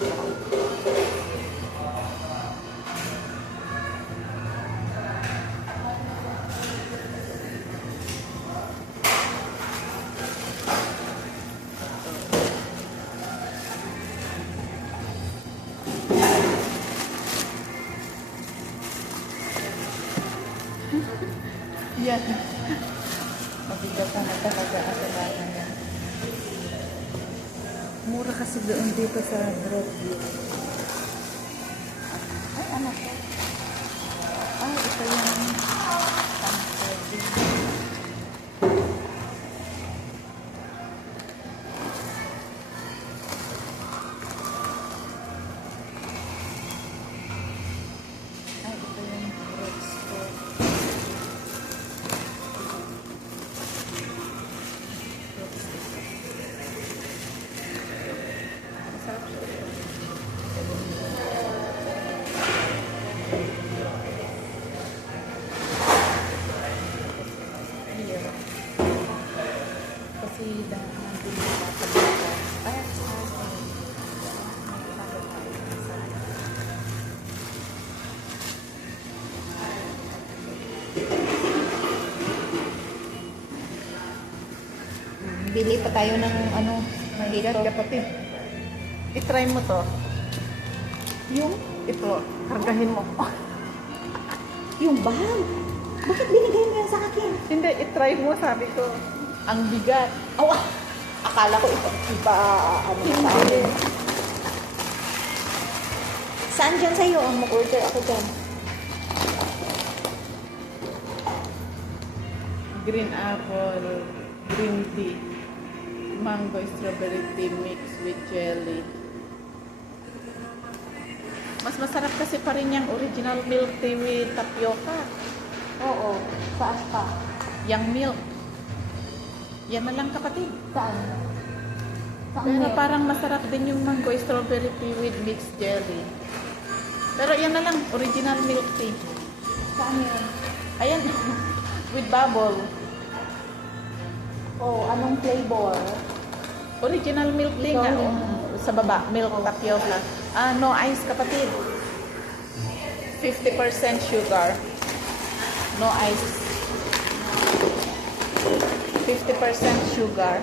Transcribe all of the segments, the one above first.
Yan. Mabigatan na talaga ang dalaga niya. Mura kasi doon dito sa Broadview. Ay, anak ko. Ay, ito yung bili pa tayo ng ano, Mahigat kapatid. I-try mo to. yung Ito, kargahin mo. yung bag. Bakit binigay mo yan sa akin? Hindi, i-try mo, sabi ko. Ang bigat. Oh, akala ko ito iba ano sa akin. Saan dyan sa'yo ang mag-order ako dyan? Green apple, green tea, mango strawberry tea mix with jelly. Mas masarap kasi pa rin yung original milk tea with tapioca. Oo, saan pa? Yung milk. Yan na lang kapatid. Saan? Saan Pero yan? parang masarap din yung mango strawberry tea with mixed jelly. Pero yan na lang, original milk tea. Saan yan? Ayan, with bubble. Oh, anong flavor? Original milk tea Ito, nga. yung- Sa baba, milk tapioca. No ice kapatid. 50% sugar. No ice. 50% sugar.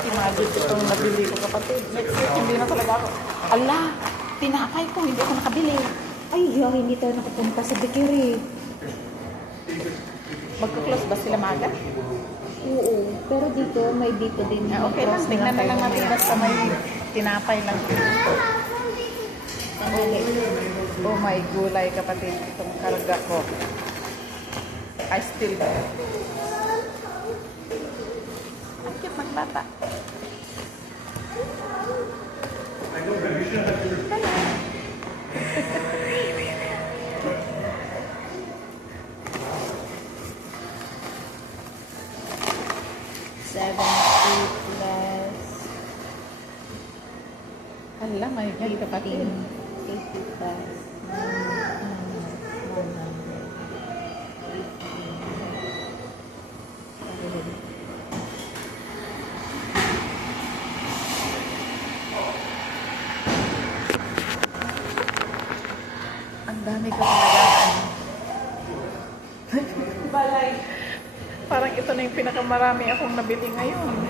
Imagine itong nabili ko kapatid. Next week, hindi na talaga ako. Ala, tinapay ko, hindi ako nakabili. Ay, hindi tayo nakapunta sa Bikiri. Magka-close ba sila maga? Oo, pero dito, may dito din. Okay lang, tingnan na lang natin basta may tinapay lang. Oh my gulay kapatid, itong karga ko. I still ang cute magbata. Hala, my God, kapatid. 50 plus. Ang dami ko talaga. Balay. Parang ito na yung pinakamarami akong nabili ngayon.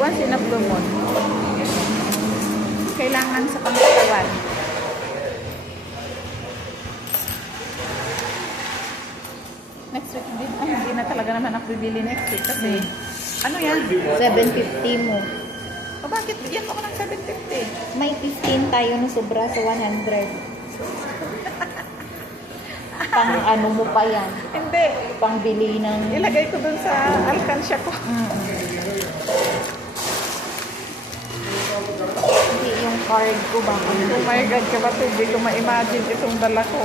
Once in a blue moon. Kailangan sa pangkatawan. Next week din. Ay, hindi na talaga naman ako bibili next week kasi ano yan? 750 mo. O bakit? Bigyan mo ko ng 750. May 15 tayo na sobra sa 100. Pang ano mo pa yan? Hindi. Pangbili ng... Ilagay ko dun sa alkansya ko. Hindi yung card ko ba? Oh my God, kapatid, hindi ko ma-imagine itong dala ko.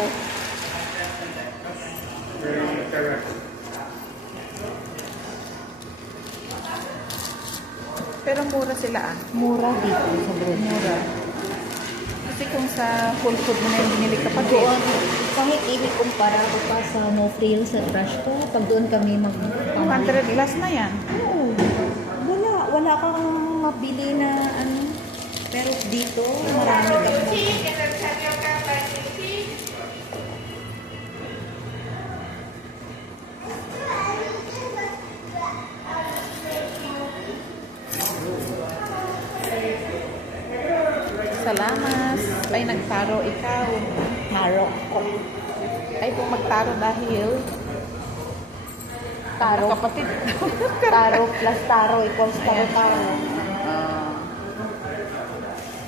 Pero mura sila ah. Mura dito sa Brunei. Mura. Kasi kung sa Whole Food mo na yung binili kapatid. Doon, kahit kumpara ko pa sa no frills sa trash ko, pag doon kami 200 plus na yan. Oo. Wala kang mabili na ano. Pero dito, marami kang Salamat. Ay, nagtaro ikaw. marok. Ay, kung magtaro dahil Taro. kapatid. Taro plus taro equals taro.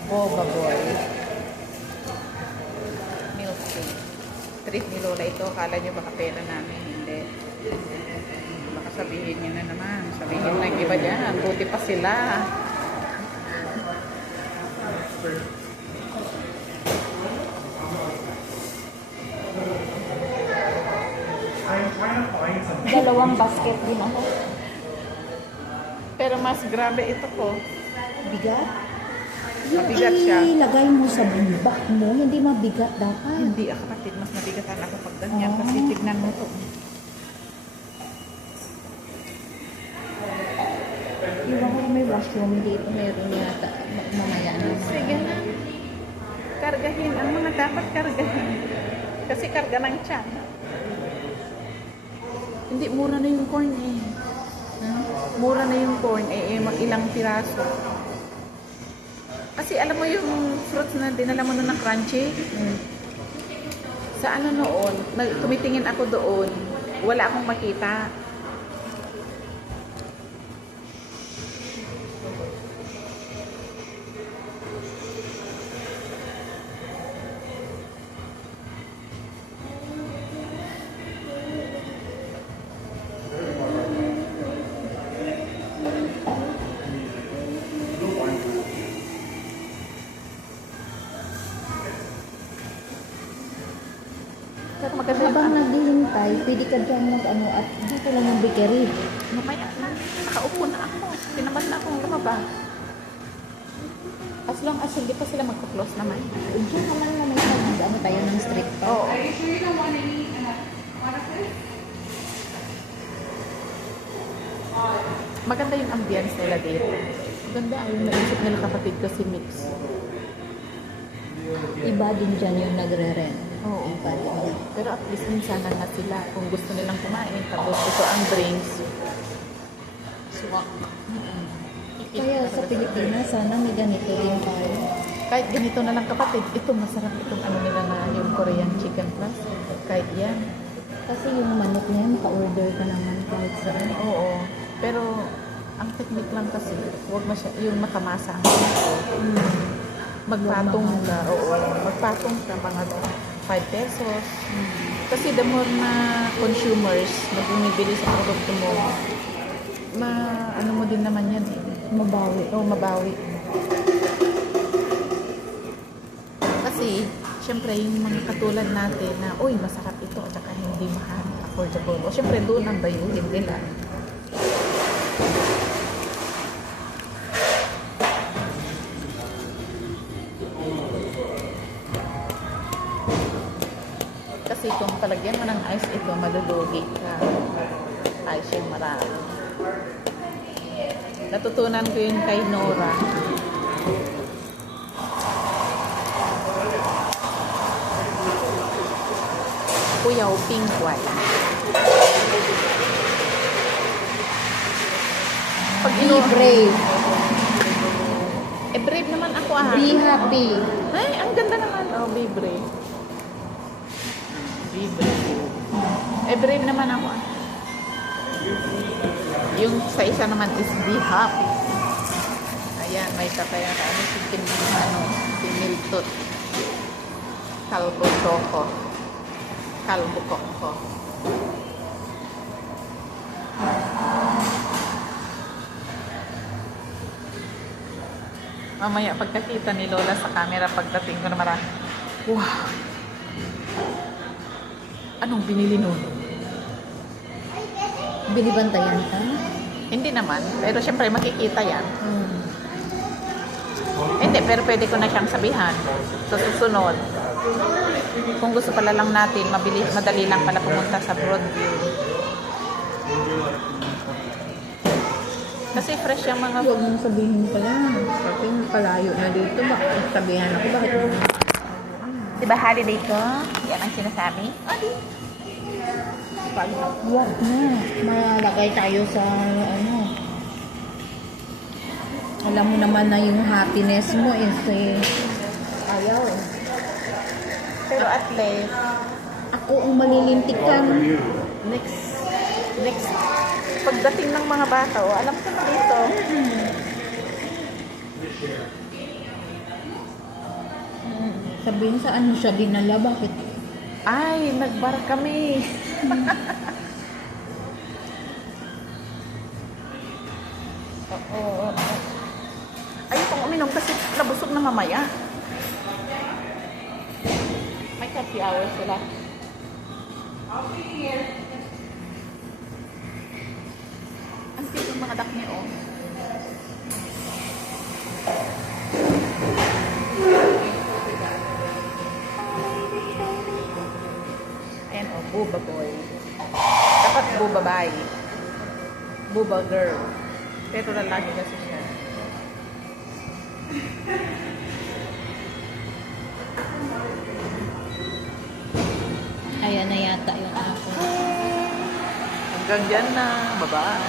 Boba boy. Milk tea. Treat ni Lola ito. Akala nyo baka pera namin. Hindi. Baka sabihin nyo na naman. Sabihin na yung iba dyan. Buti pa sila. Dalawang basket din ako. Pero mas grabe ito ko. Bigat? Mabigat siya. Ilagay mo sa back mo, hindi mabigat dapat. Hindi kapatid. Mas nabigatan ako pag ganyan. Kasi tignan mo to. Yung ako may washroom dito, meron yata mamaya na. Sige na. Kargahin. Ang mga dapat kargahin. Kasi karga ng tiyan. Hindi, mura na yung corn eh. Mura na yung corn eh, ilang piraso. Kasi alam mo yung fruits na dinala mo nun ng crunchy? Sa ano noon, tumitingin ako doon, wala akong makita. Pero maganda yung Habang naghihintay, pwede ka dyan mag-ano at dito lang ang bakery. mamaya na. Nakaupo na ako. Tinamad na akong lumabas. As long as hindi pa sila magka-close naman. Diyan naman na may ano tayo ng street pa. Oo. Maganda yung ambience nila dito. Maganda yung naisip nila kapatid ko si Mix. Iba din dyan yung nagre-rent. Oo. Iba din yan. Pero at least minsan na sila kung gusto nilang kumain. Tapos ito ang drinks. Swak. Kaya sa Pilipinas, sana may ganito din tayo. Kahit ganito na lang kapatid, ito masarap itong ano nila na yung Korean chicken plus. Kahit yan. Kasi yung manok niya, maka-order ka naman kahit saan. Oo. Pero ang technique lang kasi, huwag yung makamasa ang manok. Magpatong ka. Oo. Magpatong ka mga 5 pesos. Kasi the more na consumers na bumibili sa produkto mo, ano mo din naman yan eh. Mabawi. Oo, mabawi. Kasi, syempre, yung mga katulad natin na, uy, masarap ito at saka hindi mahal, affordable. O syempre, doon ang dayuhin nila. kung palagyan mo ng ice ito, malulugi ka. Ice yung marami. Natutunan ko yun kay Nora. Kuyaw pink wine. Pag Be brave. brave naman ako Be happy. Ay, ang ganda naman. Oh, be brave. Be brave. Brave naman ako Yung sa isa naman is be happy. Ayan, may tataya ka. Si Miltot. Kalbo Choco. Kalbo Coco. Mamaya pagkakita ni Lola sa camera, pagdating ko na marami. Wow! Anong binili nun? Binibantayan ka? Hindi naman. Pero syempre makikita yan. Hindi, pero pwede ko na siyang sabihan sa susunod. Kung gusto pala lang natin, madali lang pala pumunta sa Broadview. Kasi fresh yung mga... Huwag mong sabihin pala. Kasi palayo na dito. Bakit sabihan ako? Bakit mo? Diba holiday ko? Yan ang sinasabi. Adi. Huwag na. Malagay tayo sa ano. Alam mo naman na yung happiness mo is ayaw eh. Pero at least, Ako ang malilintikan. next, pagdating ng mga bata, alam ko na dito. Sabihin saan mo siya dinala? Bakit? Ay, nagbar kami. Oo. Ayokong uminom kasi nabusog na mamaya. May coffee hour sila. Ang cute yung mga duck niya, oh. Ayan, oh, booba boy. Dapat booba babae. Booba girl. Pero lalaki kasi siya. Ayan na yata yung ako. Hanggang dyan na. Bye-bye.